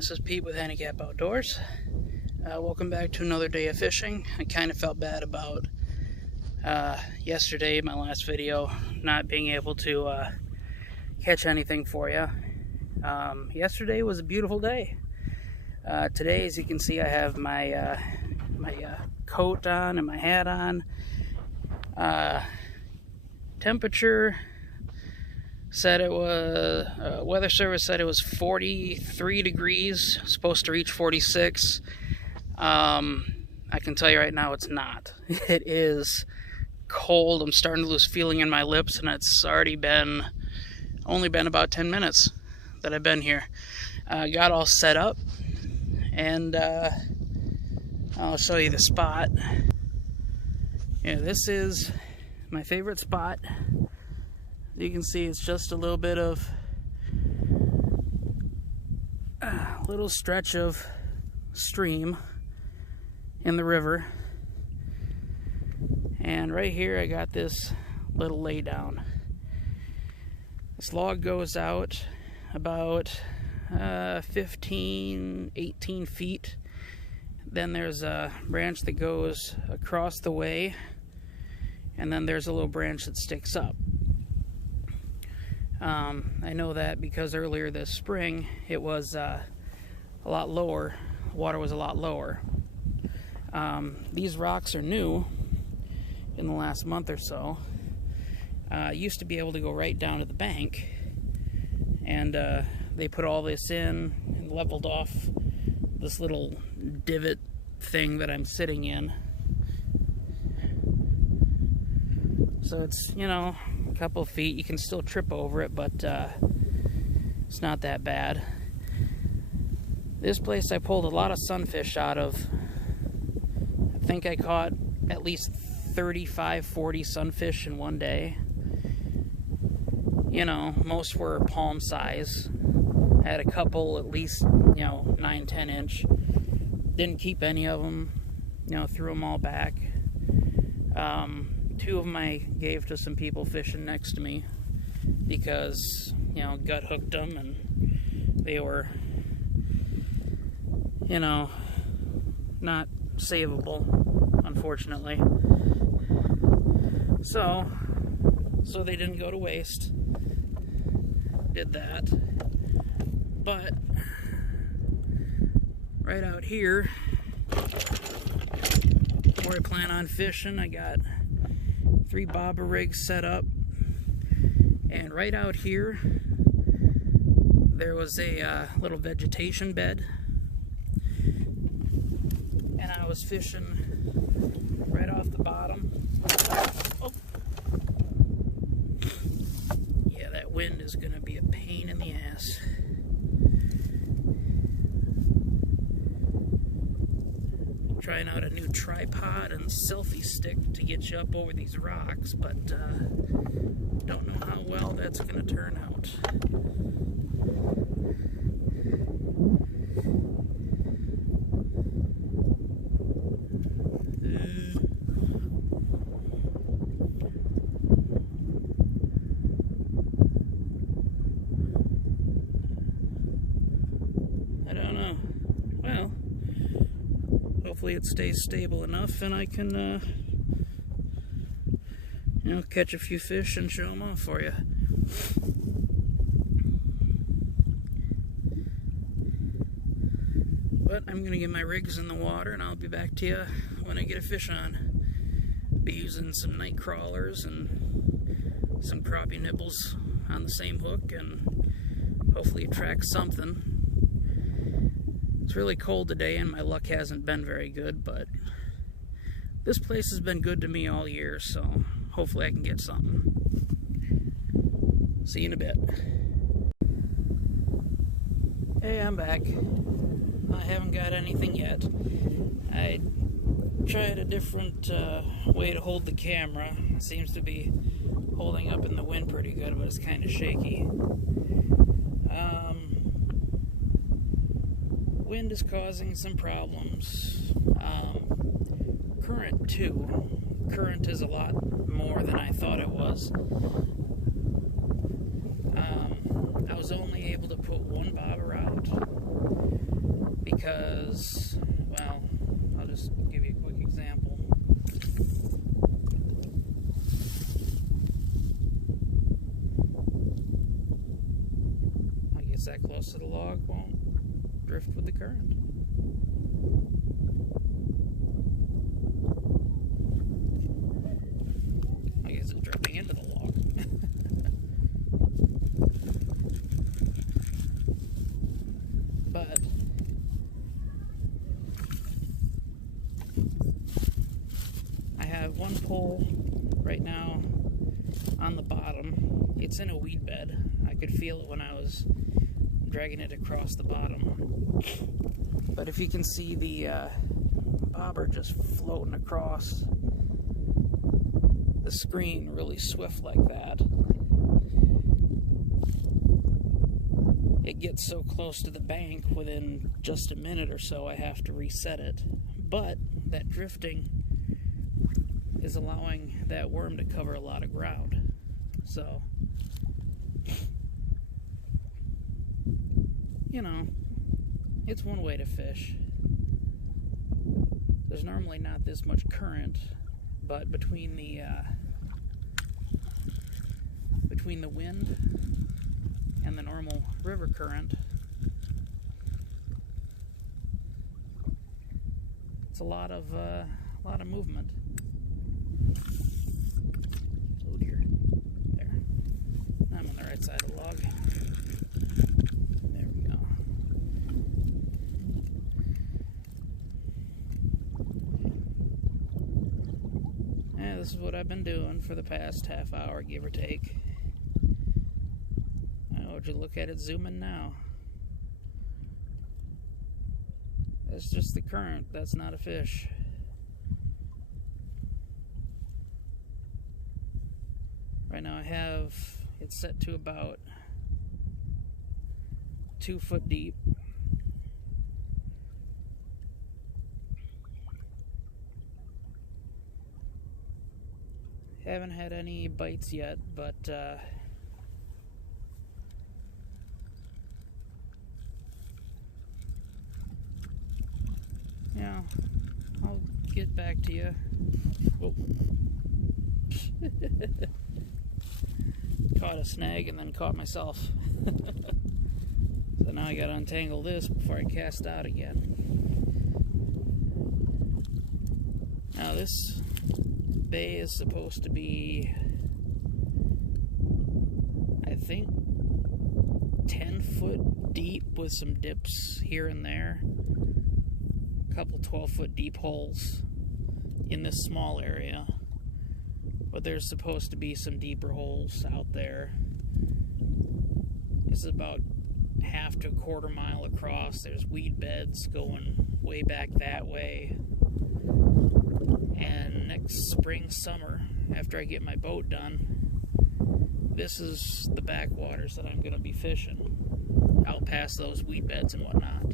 This is Pete with Handicap Outdoors. Welcome back to another day of fishing. I kind of felt bad about yesterday, my last video, not being able to catch anything for you. Yesterday was a beautiful day. Today, as you can see, I have my coat on and my hat on. Temperature said it was, weather service said it was 43 degrees, supposed to reach 46. I can tell you right now it's not. It is cold. I'm starting to lose feeling in my lips, and it's already only been about 10 minutes that I've been here. Got all set up, and I'll show you the spot. Yeah, this is my favorite spot. You can see it's just a little bit of little stretch of stream in the river, and right here I got this little laydown. This log goes out about 15-18 feet. Then there's a branch that goes across the way, and then there's a little branch that sticks up. I know that because earlier this spring it was a lot lower. Water was a lot lower. These rocks are new in the last month or so. Used to be able to go right down to the bank, and they put all this in and leveled off this little divot thing that I'm sitting in. So it's, you know, a couple feet. You can still trip over it, but it's not that bad. This place I pulled a lot of sunfish out of. I think I caught at least 35-40 sunfish in one day. You know, most were palm size. I had a couple at least, you know, 9-10 inch. Didn't keep any of them, you know, threw them all back. Two of them I gave to some people fishing next to me because, you know, gut hooked them and they were, you know, not savable, unfortunately. So they didn't go to waste. Did that. But right out here, where I plan on fishing, I got 3 bobber rigs set up, and right out here there was a little vegetation bed, and I was fishing right off the bottom. Oh. Yeah, that wind is gonna be a pain in the ass. Trying out a new tripod and selfie stick to get you up over these rocks, but don't know how well that's going to turn out. I don't know. Well, hopefully it stays stable enough and I can, you know, catch a few fish and show them off for you. But I'm going to get my rigs in the water and I'll be back to you when I get a fish on. Be using some night crawlers and some crappie nibbles on the same hook, and hopefully attract something. It's really cold today and my luck hasn't been very good, but this place has been good to me all year, so hopefully I can get something. See you in a bit. Hey, I'm back. I haven't got anything yet. I tried a different way to hold the camera. It seems to be holding up in the wind pretty good, but it's kind of shaky. Wind is causing some problems. Current too. Current is a lot more than I thought it was. I was only able to put one bobber out. because, well, I'll just give you a quick example. I guess that close to the log won't drift with the current. I guess it's drifting into the log. But I have one pole right now on the bottom. It's in a weed bed. I could feel it when I was dragging it across the bottom. But if you can see the bobber just floating across the screen really swift like that, it gets so close to the bank within just a minute or so I have to reset it. But that drifting is allowing that worm to cover a lot of ground. So, you know, it's one way to fish. There's normally not this much current, but between the wind and the normal river current, it's a lot of movement. Oh dear. There. I'm on the right side of the log. There we go. Yeah, this is what I've been doing for the past half hour, give or take. Would you look at it zooming now? That's just the current. That's not a fish. Right now I have it set to about 2 foot deep. Haven't had any bites yet, but yeah, I'll get back to you. Whoa. Caught a snag and then caught myself. So now I gotta untangle this before I cast out again. Now this bay is supposed to be, I think, 10 foot deep with some dips here and there. A couple 12-foot deep holes in this small area, but there's supposed to be some deeper holes out there. This is about half to a quarter mile across. There's weed beds going way back that way. And next spring, summer, after I get my boat done, this is the backwaters that I'm going to be fishing, out past those weed beds and whatnot.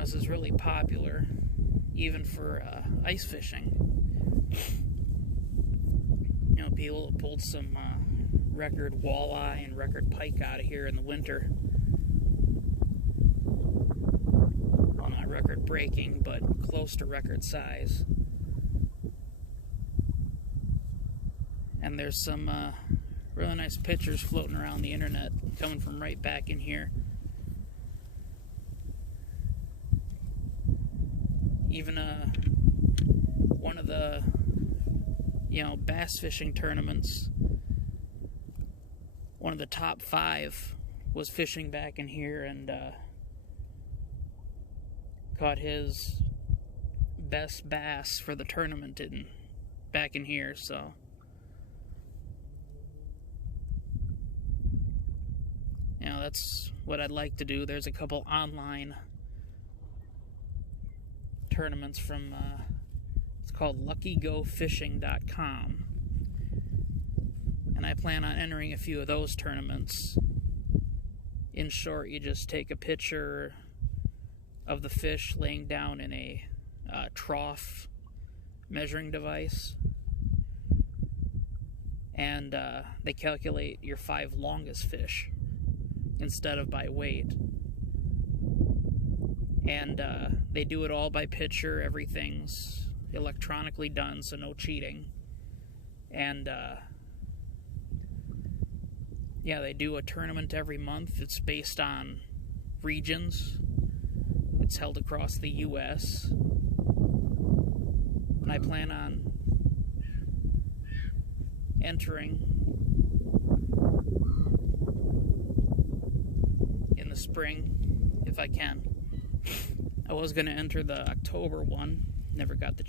This is really popular, even for ice fishing. You know, people have pulled some record walleye and record pike out of here in the winter. Well, not record breaking, but close to record size. And there's some really nice pictures floating around the internet coming from right back in here. Even one of the, bass fishing tournaments, one of the top 5 was fishing back in here and caught his best bass for the tournament back in here. So that's what I'd like to do. There's a couple online tournaments from it's called luckygofishing.com, and I plan on entering a few of those tournaments. In short, you just take a picture of the fish laying down in a trough measuring device, and they calculate your 5 longest fish instead of by weight. And they do it all by picture. Everything's electronically done, so no cheating. And yeah, they do a tournament every month. It's based on regions. It's held across the U.S. And I plan on entering in the spring if I can. I was going to enter the October one. Never got the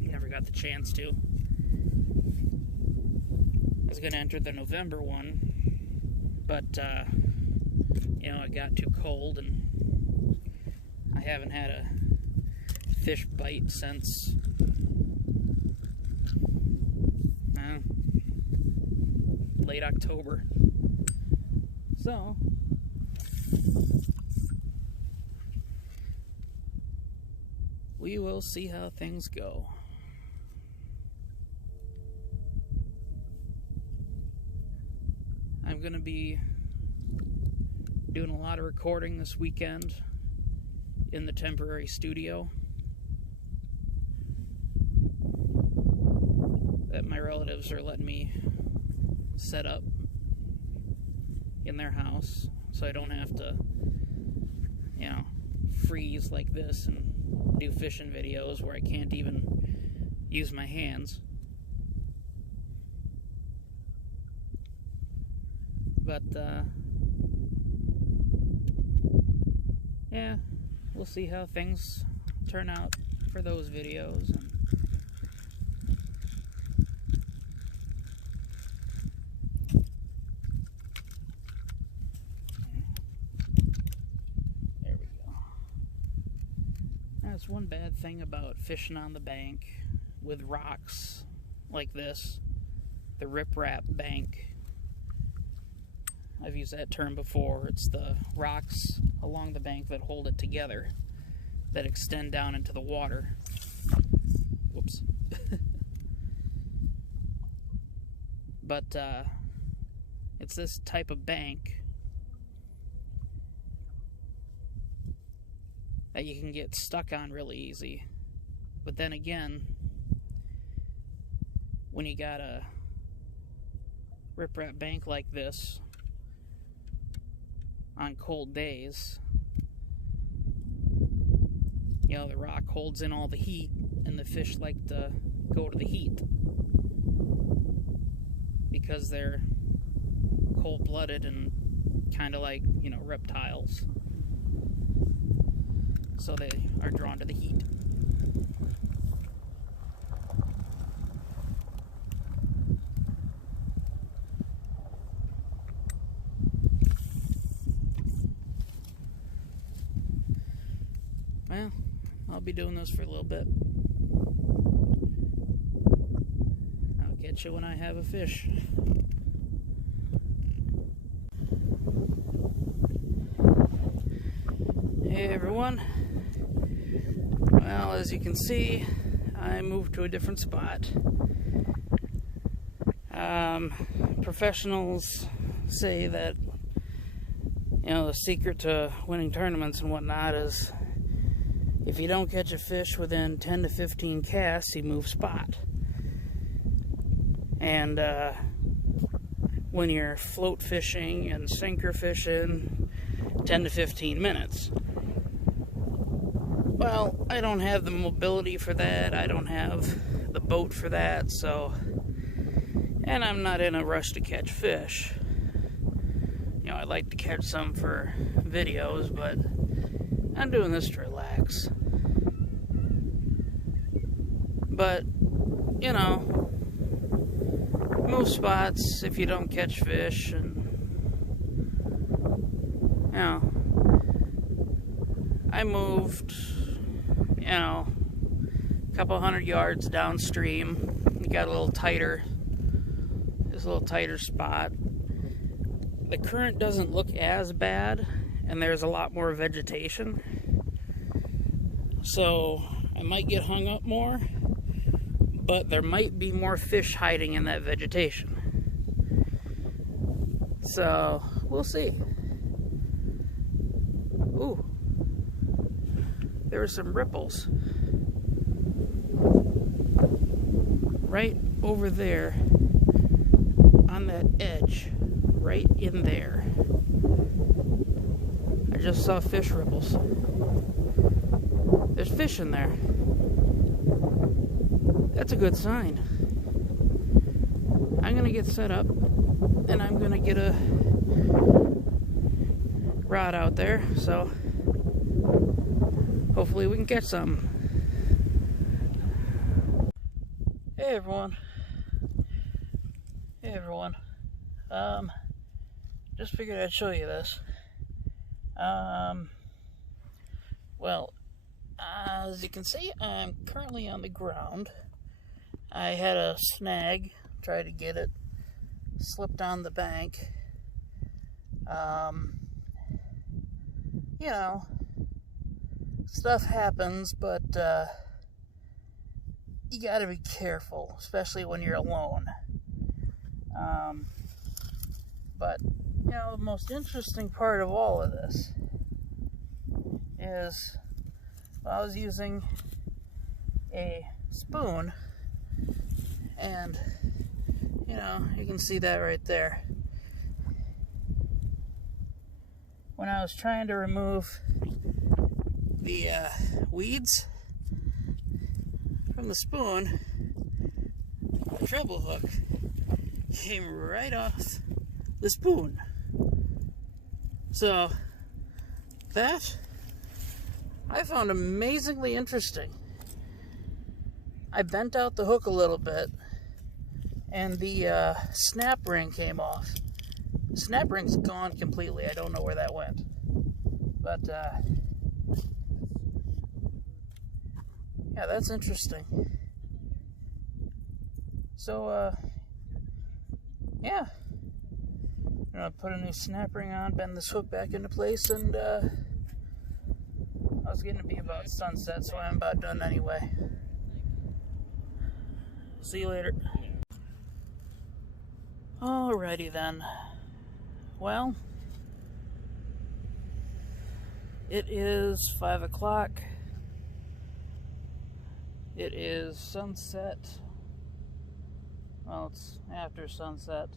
never got the chance to. I was going to enter the November one, but you know, it got too cold and I haven't had a fish bite since late October. So we will see how things go. I'm going to be doing a lot of recording this weekend in the temporary studio that my relatives are letting me set up in their house, so I don't have to, you know, freeze like this and do fishing videos where I can't even use my hands. But yeah, we'll see how things turn out for those videos. And there we go. That's one bad thing about fishing on the bank with rocks like this, the riprap bank. I've used that term before. It's the rocks along the bank that hold it together, that extend down into the water. Whoops. But it's this type of bank that you can get stuck on really easy. But then again, when you got a riprap bank like this, on cold days, you know, the rock holds in all the heat, and the fish like to go to the heat because they're cold-blooded and kind of like, you know, reptiles. So they are drawn to the heat. Well, I'll be doing this for a little bit. I'll catch you when I have a fish. Hey everyone. Well, as you can see, I moved to a different spot. Professionals say that, you know, the secret to winning tournaments and whatnot is if you don't catch a fish within 10 to 15 casts, you move spot. And when you're float fishing and sinker fishing, 10 to 15 minutes. Well, I don't have the mobility for that. I don't have the boat for that, so... And I'm not in a rush to catch fish. You know, I'd like to catch some for videos, but I'm doing this to relax. But, you know, move spots if you don't catch fish, and, you know, I moved, you know, a couple hundred yards downstream. You got a little tighter, this little tighter spot. The current doesn't look as bad, and there's a lot more vegetation. So I might get hung up more, but there might be more fish hiding in that vegetation. So we'll see. Ooh. there were some ripples right over there on that edge, right in there. I just saw fish ripples. There's fish in there. That's a good sign. I'm gonna get set up and I'm gonna get a rod out there, so hopefully we can catch some. Hey everyone. Just figured I'd show you this. Well, as you can see, I'm currently on the ground. I had a snag, tried to get it, slipped on the bank. You know, stuff happens, but you gotta be careful, especially when you're alone. But, you know, the most interesting part of all of this is I was using a spoon, and, you know, you can see that right there. When I was trying to remove the weeds from the spoon, the treble hook came right off the spoon. So that I found amazingly interesting. I bent out the hook a little bit and the snap ring came off. The snap ring's gone completely. I don't know where that went. But yeah, that's interesting. So yeah, I'm gonna put a new snap ring on, bend this hook back into place, and I was getting to be about sunset, so I'm about done anyway. See you later. Alrighty then. Well, it is 5 o'clock. It is sunset. Well, it's after sunset.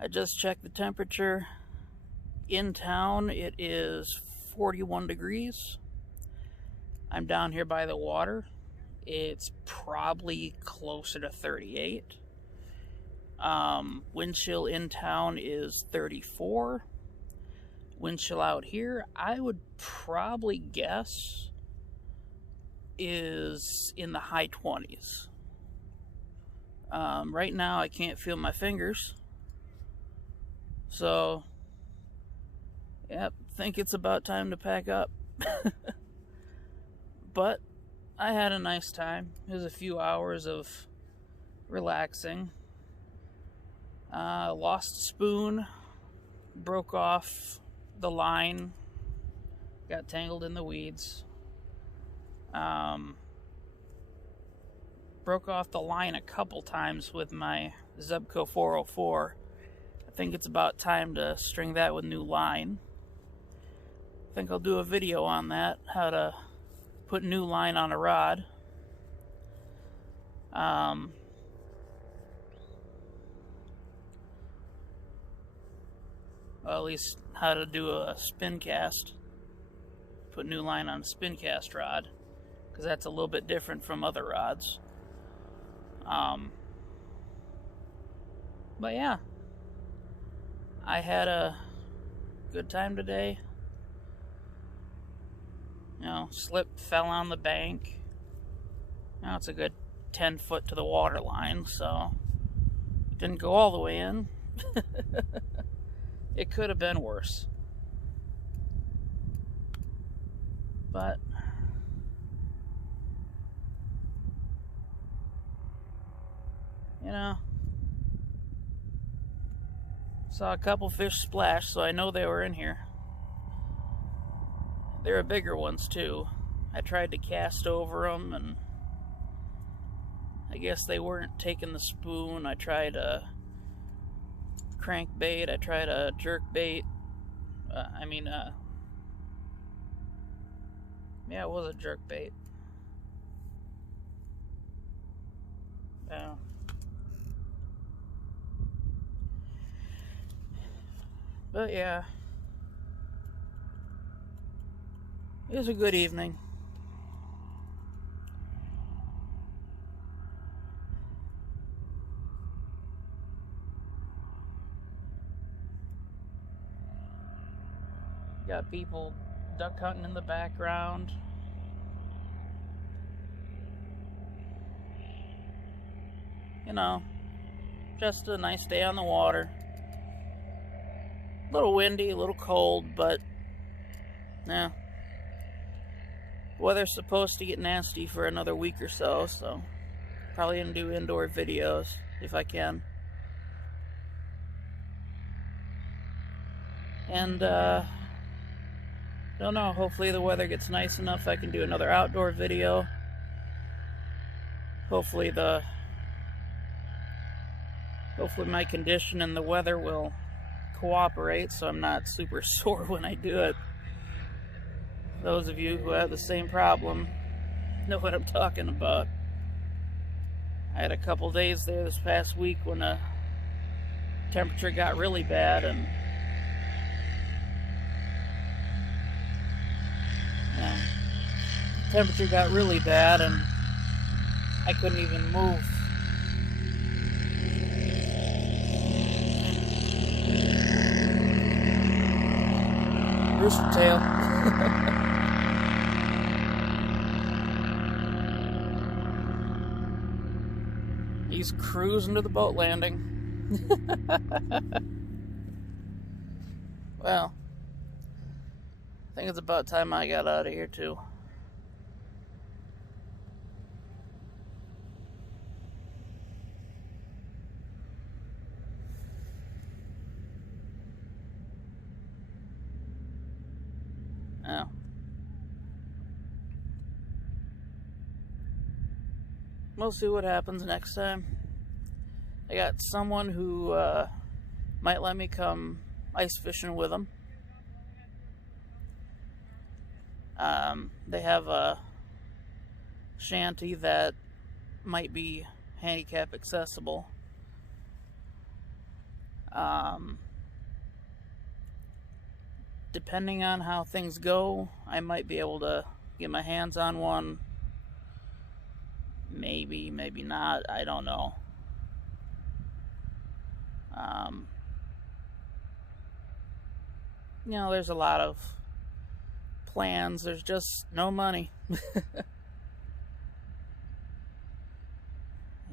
I just checked the temperature. In town, it is 41 degrees. I'm down here by the water. It's probably closer to 38. Wind chill in town is 34. Wind chill out here, I would probably guess, is in the high 20s. Right now, I can't feel my fingers. So, yep, think it's about time to pack up. But I had a nice time. It was a few hours of relaxing. Lost a spoon, broke off the line, got tangled in the weeds. Broke off the line a couple times with my Zebco 404. I think it's about time to string that with new line. I think I'll do a video on that, how to put new line on a rod. Well, at least how to do a spin cast. Put new line on a spin cast rod, because that's a little bit different from other rods. But yeah, I had a good time today. You know, slipped, fell on the bank. Now it's a good 10 foot to the water line, so it didn't go all the way in. It could have been worse. But you know, saw a couple fish splash, so I know they were in here. There are bigger ones too. I tried to cast over them, and I guess they weren't taking the spoon. I tried a crankbait, I tried a jerk bait, Yeah, it was a jerk bait. Yeah. But yeah, it was a good evening. Got people duck hunting in the background. You know, just a nice day on the water. A little windy, a little cold, but yeah. Weather's supposed to get nasty for another week or so, so probably gonna do indoor videos if I can. And don't know, hopefully the weather gets nice enough I can do another outdoor video. Hopefully my condition and the weather will cooperate so I'm not super sore when I do it. Those of you who have the same problem know what I'm talking about. I had a couple days there this past week when the temperature got really bad, and temperature got really bad and I couldn't even move. Rooster tail. He's cruising to the boat landing. Well, I think it's about time I got out of here too. Now, we'll see what happens next time. I got someone who might let me come ice fishing with them. They have a shanty that might be handicap accessible. Depending on how things go, I might be able to get my hands on one. Maybe, maybe not. I don't know. You know, there's a lot of plans. There's just no money.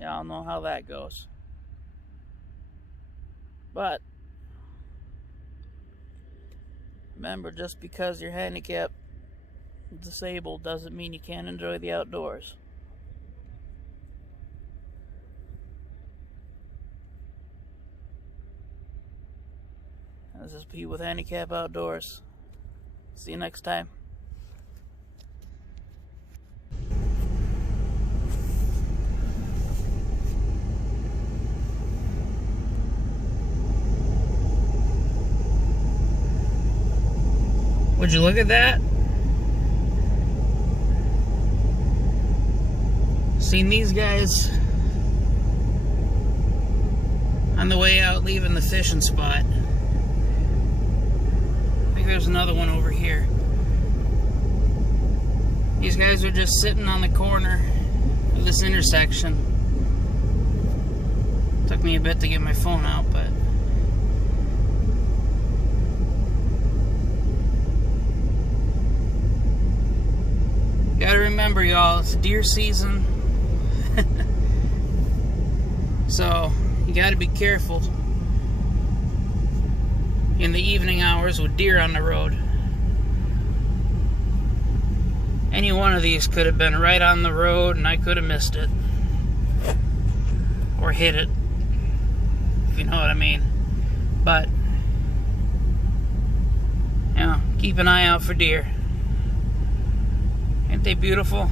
Y'all know how that goes. But remember, just because you're handicapped, disabled, doesn't mean you can't enjoy the outdoors. This is Pete with Handicap Outdoors. See you next time. Would you look at that? Seen these guys on the way out leaving the fishing spot. I think there's another one over here. These guys are just sitting on the corner of this intersection. Took me a bit to get my phone out, but gotta remember, y'all, it's deer season. So you gotta be careful in the evening hours with deer on the road. Any one of these could have been right on the road and I could have missed it. Or hit it, if you know what I mean. But, you know, keep an eye out for deer. Ain't they beautiful?